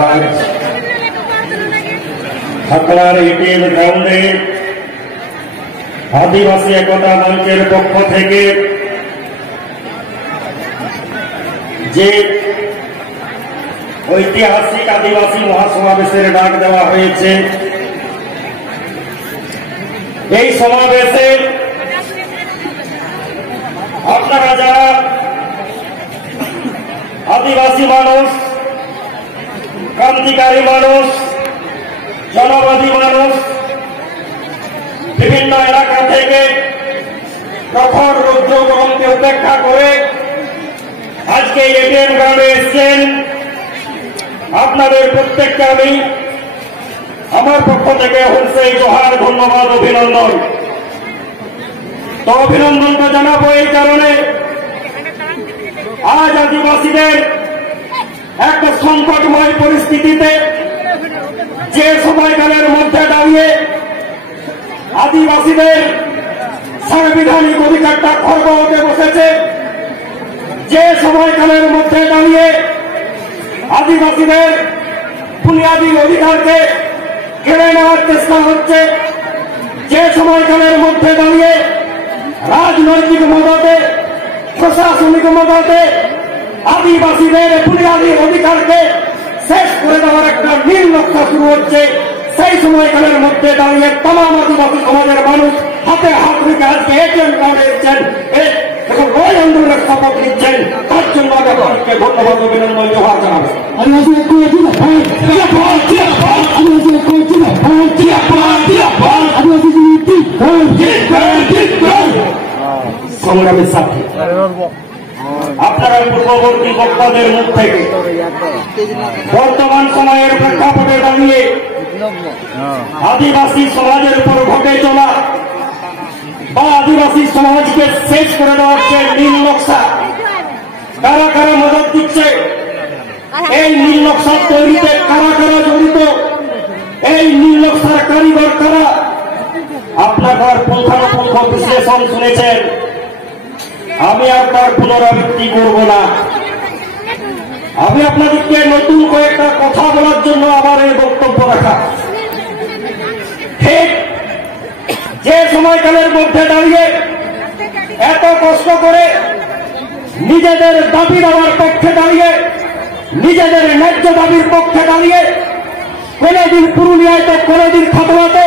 আজ খাতড়ার ইপিএল গ্রাউন্ডে আদিবাসী একতা মঞ্চের পক্ষ থেকে যে ঐতিহাসিক আদিবাসী মহাসমাবেশের ডাক দেওয়া হয়েছে, এই সমাবেশে আপনারা যারা আদিবাসী মানুষ, ক্রান্তিকারী মানুষ, জনবাদী মানুষ, বিভিন্ন এলাকা থেকে প্রখর রৌদ্র গরমকে উপেক্ষা করে আজকে এটিএম গ্রামে এসছেন, আপনাদের প্রত্যেককে আমি আমার পক্ষ থেকে হচ্ছে জোহার, ধন্যবাদ, অভিনন্দন। তো অভিনন্দন তো জানাবো এই কারণে, আজ আদিবাসীদের এক সংকটময় পরিস্থিতিতে যে সময়কালের মধ্যে দাঁড়িয়ে আদিবাসীদের সাংবিধানিক অধিকারটা খর্ব হতে বসেছে, যে সময়কালের মধ্যে দাঁড়িয়ে আদিবাসীদের বুনিয়াদী অধিকারকে কেড়ে নেওয়ার চেষ্টা হচ্ছে, যে সময়কালের মধ্যে দাঁড়িয়ে রাজনৈতিক মদতে, প্রশাসনিক মদতে আদিবাসীদের বুনিয়াদী অধিকারকে শেষ করে দেওয়ার একটা নীল নকশা শুরু হচ্ছে, সেই সময়কালের মধ্যে দাঁড়িয়ে তমাম আদিবাসী সমাজের মানুষ হাতে হাত রেখে আজকে এটিএম গ্রাউন্ডে এসেছেন, এখন ওই আন্দোলনের শপথ নিচ্ছেন। তার জন্য আপনাকে ধন্যবাদ, অভিনন্দন, জোহার জানাবো। সংগ্রামের সাথে আপনারা পূর্ববর্তী বক্তাদের মুখ থেকে বর্তমান সময়ের প্রেক্ষাপটে দাঁড়িয়ে আদিবাসী সমাজের উপর ঘটে চলা বা আদিবাসী সমাজকে শেষ করে দেওয়ার যে নীল নকশা, কারা কারা মদত দিচ্ছে, এই নীল নকশা তৈরিতে কারা কারা জড়িত, এই নীল নকশার কারিগর কারা, আপনার পুঙ্খানুপুঙ্খ বিশ্লেষণ শুনেছেন, আমি আর তার পুনরাবৃত্তি করব না। আমি আপনাদেরকে নতুন কয়েকটা কথা বলার জন্য আবার এই বক্তব্য রাখা। ঠিক যে সময়কালের মধ্যে দাঁড়িয়ে এত কষ্ট করে নিজেদের দাবি দেওয়ার পক্ষে দাঁড়িয়ে, নিজেদের ন্যায্য দাবির পক্ষে দাঁড়িয়ে কোনদিন পুরুলিয়ায় তো কোনদিন খাতড়াতে,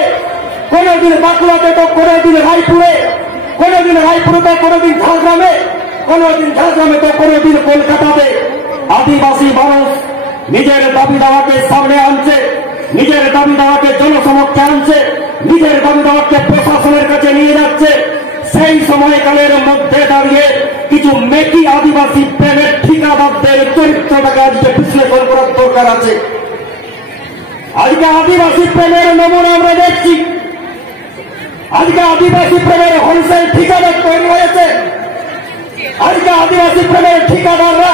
কোনদিন বাঁকুড়াতে তো কোনদিন রায়পুরে, কোনদিন রায়পুরে তো কোনদিন ঝাড়গ্রামে, কোনদিন ঝাড়গ্রামে তো কোনদিন কলকাতাতে আদিবাসী মানুষ নিজের দাবি দাওয়াকে সামনে আনছে, নিজের দাবি দাওয়াকে জনসমক্ষে আনছে, নিজের দাবি দাওয়াকে প্রশাসনের কাছে নিয়ে যাচ্ছে। সেই সময়কালের মধ্যে দাঁড়িয়ে কিছু মেকি আদিবাসী প্রেমের ঠিকাদারদের চরিত্রটাকে আজকে বিশ্লেষণ করার দরকার আছে। আজকে আদিবাসী প্রেমের নমুনা আমরা দেখছি, আজকে আদিবাসী প্রেমের হোলসেল ঠিকাদার তৈরি হয়েছে। আজকে আদিবাসী প্রেমের ঠিকাদাররা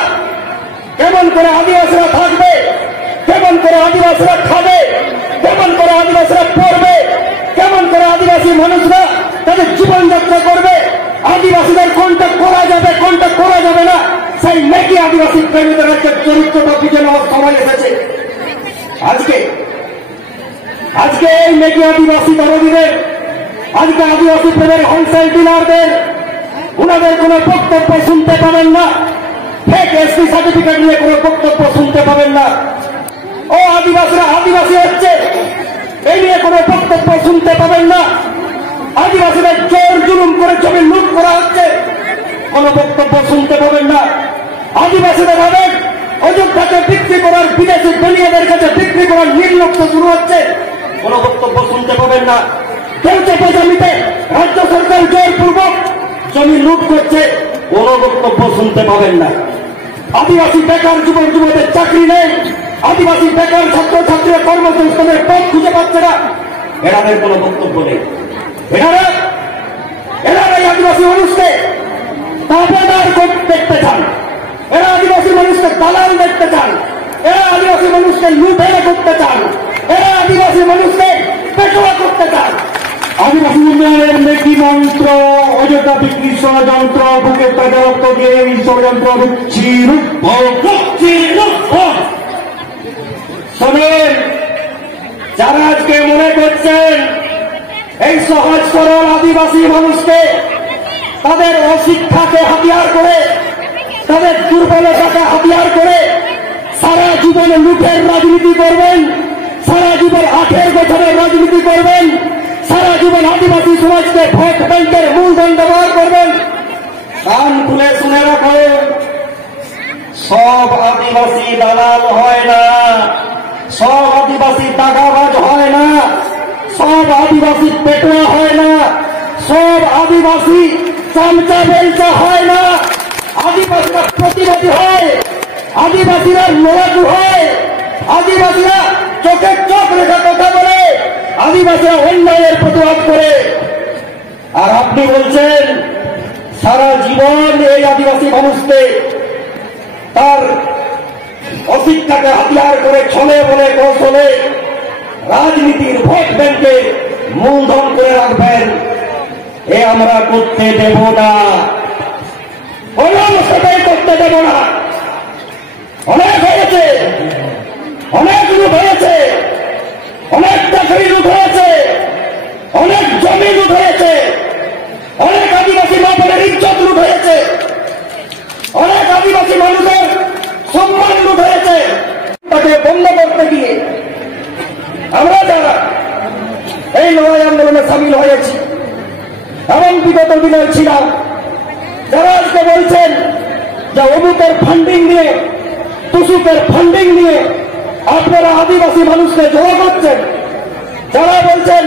কেমন করে আদিবাসীরা থাকবে, কেমন করে আদিবাসীরা খাবে, কেমন করে আদিবাসীরা পড়বে, কেমন করে আদিবাসী মানুষরা তাদের জীবনযাত্রা করবে, আদিবাসীদের কোনটা করা যাবে কোনটা করা যাবে না, সেই মেকি আদিবাসী প্রেমীদের একটা চরিত্রটা বুঝে নেওয়ার সময় এসেছে। আজকে এই মেকি আদিবাসী দরদীদের, আজকে আদিবাসী প্রেমের হোলসেল ডিলারদের ওনাদের কোন বক্তব্য শুনতে পাবেন না, ফেক এসপি সার্টিফিকেট নিয়ে কোন বক্তব্য শুনতে পাবেন না। ও আদিবাসীরা আদিবাসী হচ্ছে এই নিয়ে কোন বক্তব্য শুনতে পাবেন না। আদিবাসীদের জোর জুলুম করে জমি লুট করা হচ্ছে, কোন বক্তব্য শুনতে পাবেন না। আদিবাসীদের আবেগ অযোধ্যাকে বিক্রি করার, বিদেশি বেনিয়াদের কাছে বিক্রি করার নির্লক্ষ শুরু হচ্ছে, কোন বক্তব্য শুনতে পাবেন না। কেউতে প্রজামিতে রাজ্য সরকার জোরপূর্বক জমি লুট করছে, কোন বক্তব্য শুনতে পাবেন না। আদিবাসী বেকার যুবক যুবতীদের চাকরি নেই, আদিবাসী বেকার ছাত্র ছাত্রীরা কর্মসংস্থানের পথ খুঁজে পাচ্ছে না, এনাদের কোন বক্তব্য নেই। এনারাই আদিবাসী মানুষকে দাবেদার দেখতে চান, এরা আদিবাসী মানুষকে দালাল দেখতে চান, এরা আদিবাসী মানুষকে লুটেরা করতে চান, এরা আদিবাসী মানুষকে পেটোয়া করতে চান। আদিবাসী উন্নয়নের মেকি মন্ত্র, অযোধ্যা বিক্রি ষড়যন্ত্র, বুকের তাজা রক্ত দিয়ে এই ষড়যন্ত্র শোনেন, যারা আজকে মনে করছেন এই সহজ সরল আদিবাসী মানুষকে তাদের অশিক্ষাকে হাতিয়ার করে, তাদের দুর্বলতাকে হাতিয়ার করে সারা জীবন লুটের রাজনীতি করবেন, সারা জীবন 8 বছরের রাজনীতি করবেন, সারা জীবন আদিবাসী সমাজকে ভোট ব্যাংকের মূলধন ব্যবহার করবেন, কান খুলে শুনে রাখেন, সব আদিবাসী দালাল হয় না, সব আদিবাসী দাগাবাজ হয় না, সব আদিবাসী পেটুয়া হয় না, সব আদিবাসী চামচা বেলচা হয় না। আদিবাসীরা প্রতিবাদী হয়, আদিবাসীরা লড়াকু হয়, আদিবাসীরা চোখে চোখ রেখে কথা বলে, আদিবাসীরা অন্যায়ের প্রতিবাদ করে। আর আপনি বলছেন সারা জীবন এই আদিবাসী মানুষকে তার অশিক্ষাকে হাতিয়ার করে ছলে বলে কৌশলে রাজনীতির ভোট ব্যাংকে মূলধন করে রাখবেন। এ আমরা করতে দেব না, কোন অবস্থাতেই করতে দেব না। অনেক হয়েছে, অনেক লুট হয়েছে, অনেক চাকরি লুট হয়েছে, অনেক জমি লুট হয়েছে, অনেক আদিবাসী মাপের ইজ্জত লুট হয়েছে, অনেক আদিবাসী মানুষের সম্মান লুট হয়েছে। তাকে বন্ধ করতে গিয়ে আমরা যারা এই লড়াই আন্দোলনে সামিল হয়েছি এবং বিগত দিনে ছিলাম, যারা আজকে বলছেন যে অমুকের ফান্ডিং নিয়ে, তুসুকের ফান্ডিং নিয়ে আপনারা আদিবাসী মানুষকে জড়ো করছেন, যারা বলছেন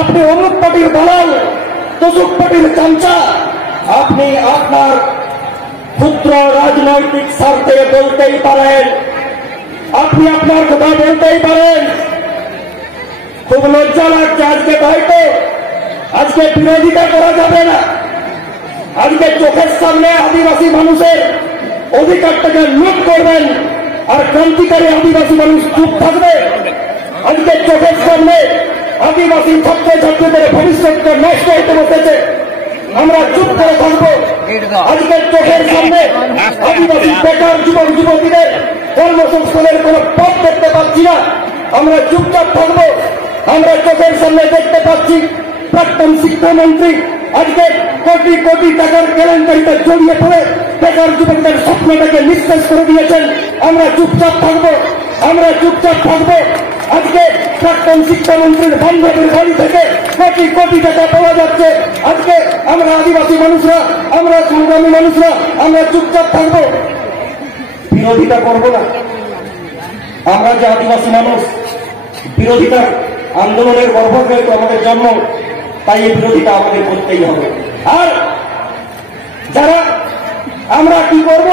আপনি অমুক পার্টির দালাল, তুসুক পার্টির চামচা, আপনি আপনার ক্ষুদ্র রাজনৈতিক স্বার্থে বলতেই পারেন, আপনি আপনার কথা বলতেই পারেন। খুব লজ্জা লাগছে আজকে, হয়তো আজকে বিরোধিতা করা যাবে না, আজকে চোখের সামনে আদিবাসী মানুষের অধিকারটাকে লুট করবেন আর ক্রান্তিকারী আদিবাসী মানুষ চুপ থাকবে। আজকে চোখের সামনে আদিবাসী ছাত্রছাত্রীদের ভবিষ্যৎকে নষ্ট হতে বসেছে, আমরা চুপ করে থাকবো। আজকে চোখের সামনে আদিবাসী বেকার যুবক যুবতীদের কর্মসংস্থানের কোন পথ দেখতে পাচ্ছি না, আমরা চুপচাপ থাকবো। আমরা চোখের সামনে দেখতে পাচ্ছি প্রাক্তন শিক্ষামন্ত্রী আজকে কোটি কোটি টাকার কেলেঙ্কারিতে জড়িয়ে পড়ে বেকার যুবকদের স্বপ্নটাকে নিঃশেষ করে দিয়েছেন। আমরা চুপচাপ থাকবো, আমরা চুপচাপ থাকবো। আজকে প্রাক্তন শিক্ষামন্ত্রীর বান্ধবীর বাড়ি থেকে কোটি কোটি টাকা পাওয়া যাচ্ছে। আজকে আমরা আদিবাসী মানুষরা, আমরা সংগ্রামী মানুষরা, আমরা চুপচাপ থাকবো, বিরোধিতা করবো না। আমরা যে আদিবাসী মানুষ, বিরোধিতা আন্দোলনের গর্ভকে তো আমাদের জন্ম, তাই এই বিরোধিতা আমাদের করতেই হবে। আর যারা আমরা কি করব,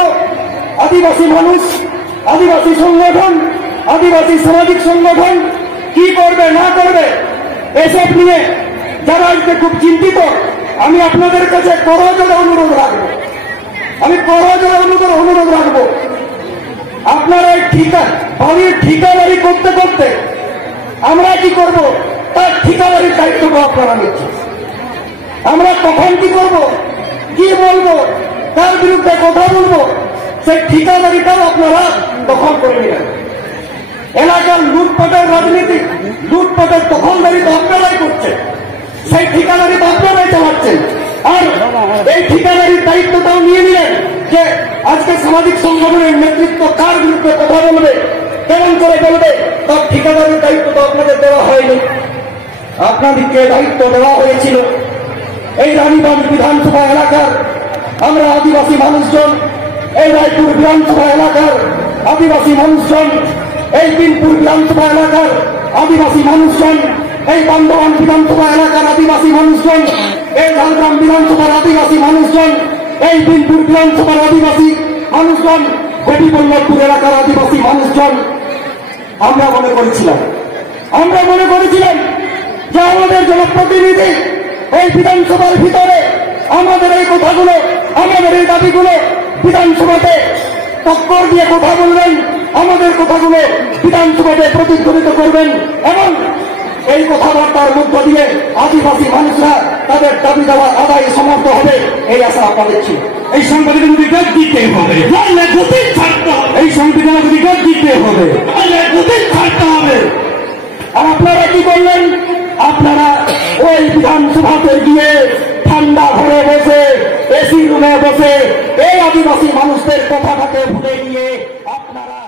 আদিবাসী মানুষ, আদিবাসী সংগঠন, আদিবাসী সামাজিক সংগঠন কি করবে না করবে এসব নিয়ে যারা আজকে খুব চিন্তিত, আমি আপনাদের কাছে করজোড়ে অনুরোধ রাখবো, আমি করজোড়ে অনুরোধ রাখবো, আপনারা বাড়ির ঠিকাদারি করতে করতে আমরা কি করব, তার ঠিকাদারির দায়িত্ব আপনারা নিচ্ছেন। আমরা কখন কি করব, কি বলবো, তার বিরুদ্ধে কথা বলবো, সেই ঠিকাদারিটাও আপনারা দখল করে নেবেন। এলাকার লুটপাটের রাজনীতি, লুটপাটের দখলদারি তো আপনারাই করছেন, সেই ঠিকাদারি তো আপনারাই চালাচ্ছেন। আর এই ঠিকাদারির দায়িত্বটাও নিয়ে নিলেন যে আজকে সামাজিক সংগঠনের নেতৃত্ব কার বিরুদ্ধে কথা বলবে, কেমন করে বলবে, তার ঠিকাদারির দায়িত্ব তো আপনাদের দেওয়া হয়নি। আপনাদেরকে দায়িত্ব দেওয়া হয়েছিল এই রানীগঞ্জ বিধানসভা এলাকার আমরা আদিবাসী মানুষজন, এই রায়পুর বিধানসভা এলাকার আদিবাসী মানুষজন, এই বিনপুর বিধানসভা এলাকার আদিবাসী মানুষজন, এই বান্দোয়ান বিধানসভা এলাকার আদিবাসী মানুষজন, এই ঝাড়গ্রাম বিধানসভার আদিবাসী মানুষজন, এই বিনপুর বিধানসভার আদিবাসী মানুষজন, গোপীবল্লভপুর এলাকার আদিবাসী মানুষজন, আমরা মনে করেছিলাম যে আমাদের জনপ্রতিনিধি এই বিধানসভার ভিতরে আমাদের এই কথাগুলো, আমাদের এই দাবিগুলো বিধানসভাতে টক্কর দিয়ে কথা বলবেন, আমাদের কথাগুলো বিধানসভাতে প্রতিধ্বনিত করবেন এবং এই কথাবার্তার মধ্য দিয়ে আদিবাসী মানুষরা তাদের দাবি দেওয়া আদায় সমর্থ হবে, এই আশা আপনাদের ছিল। এই সংবিধানের অধিকার দিতে হবে, এই সংবিধানের অধিকার দিতে হবে। হবে। আর আপনারা কি করলেন? আপনারা ওই বিধানসভাতে গিয়ে ঠান্ডা ঘরে বসে, এসি রুমে বসে এই আদিবাসী মানুষদের কথাটাকে ভুলে গিয়ে আপনারা